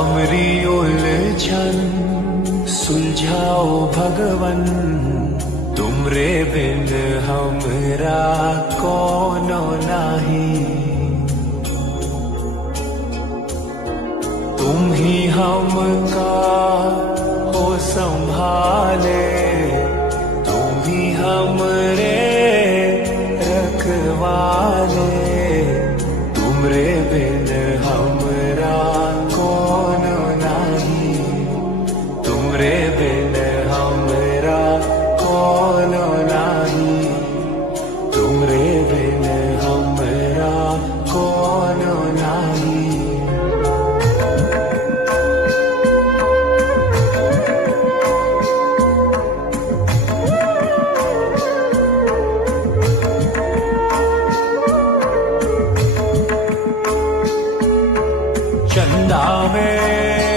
हमरी उलझन सुलझाओ भगवन, तुमरे बिन हमरा कोनो नाही। तुम ही हमका हो संभाले, तुम ही हमरे रखवाले, तुमरे बिन हमरा कोनो नाही, तुमरे बिन हमरा कोनो नाही, तुमरे बिन हमरा कोनो नाही। चंदा में